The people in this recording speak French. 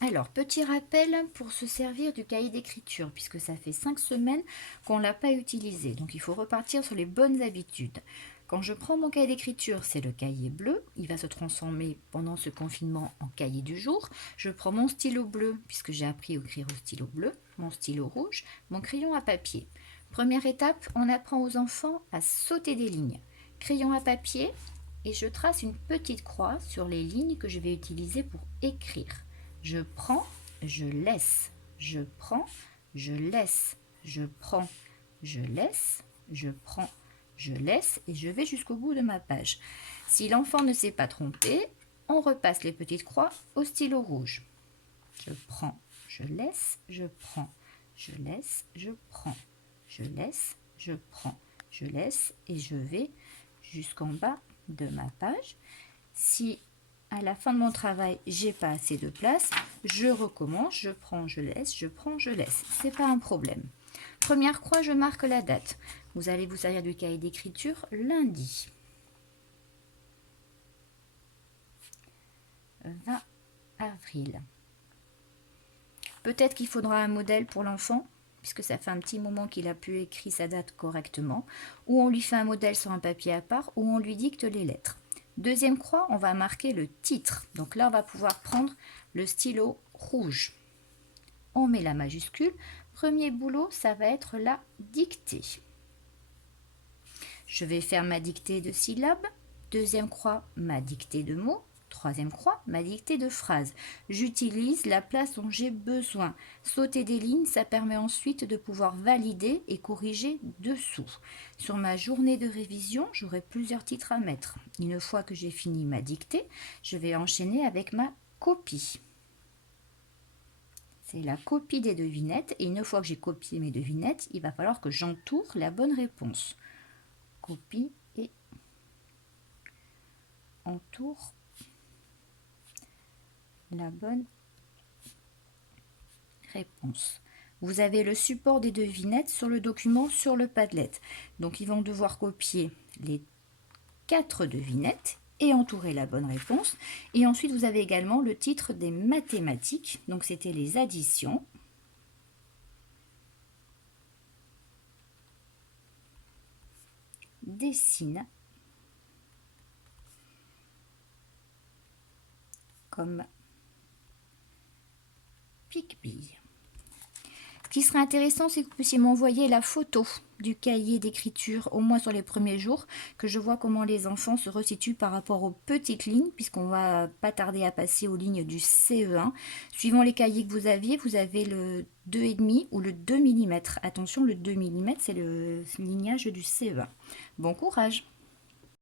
Alors, petit rappel pour se servir du cahier d'écriture, puisque ça fait 5 semaines qu'on ne l'a pas utilisé. Donc, il faut repartir sur les bonnes habitudes. Quand je prends mon cahier d'écriture, c'est le cahier bleu. Il va se transformer pendant ce confinement en cahier du jour. Je prends mon stylo bleu, puisque j'ai appris à écrire au stylo bleu, mon stylo rouge, mon crayon à papier. Première étape, on apprend aux enfants à sauter des lignes. Crayon à papier, et je trace une petite croix sur les lignes que je vais utiliser pour écrire. Je prends, je laisse, je prends, je laisse, je prends, je laisse, je prends, je laisse et je vais jusqu'au bout de ma page. Si l'enfant ne s'est pas trompé, on repasse les petites croix au stylo rouge. Je prends, je laisse, je prends, je laisse, je prends, je laisse, je prends, je laisse et je vais jusqu'en bas de ma page. Si à la fin de mon travail, j'ai pas assez de place, je recommence, je prends, je laisse, je prends, je laisse. C'est pas un problème. Première croix, je marque la date. Vous allez vous servir du cahier d'écriture lundi 20 avril. Peut-être qu'il faudra un modèle pour l'enfant, puisque ça fait un petit moment qu'il a pu écrire sa date correctement, ou on lui fait un modèle sur un papier à part, ou on lui dicte les lettres. Deuxième croix, on va marquer le titre. Donc là, on va pouvoir prendre le stylo rouge. On met la majuscule. Premier boulot, ça va être la dictée. Je vais faire ma dictée de syllabes. Deuxième croix, ma dictée de mots. Troisième croix, ma dictée de phrases. J'utilise la place dont j'ai besoin. Sauter des lignes, ça permet ensuite de pouvoir valider et corriger dessous. Sur ma journée de révision, j'aurai plusieurs titres à mettre. Une fois que j'ai fini ma dictée, je vais enchaîner avec ma copie. C'est la copie des devinettes et une fois que j'ai copié mes devinettes, il va falloir que j'entoure la bonne réponse. Copie et entoure la bonne réponse. Vous avez le support des devinettes sur le document sur le Padlet. Donc ils vont devoir copier les 4 devinettes et entourer la bonne réponse. Et ensuite vous avez également le titre des mathématiques. Donc c'était les additions. Dessine comme pique-bille. Ce qui serait intéressant, c'est que vous puissiez m'envoyer la photo du cahier d'écriture, au moins sur les premiers jours, que je vois comment les enfants se resituent par rapport aux petites lignes, puisqu'on va pas tarder à passer aux lignes du CE1. Suivant les cahiers que vous avez le 2,5 ou le 2 mm. Attention, le 2 mm, c'est le lignage du CE1. Bon courage!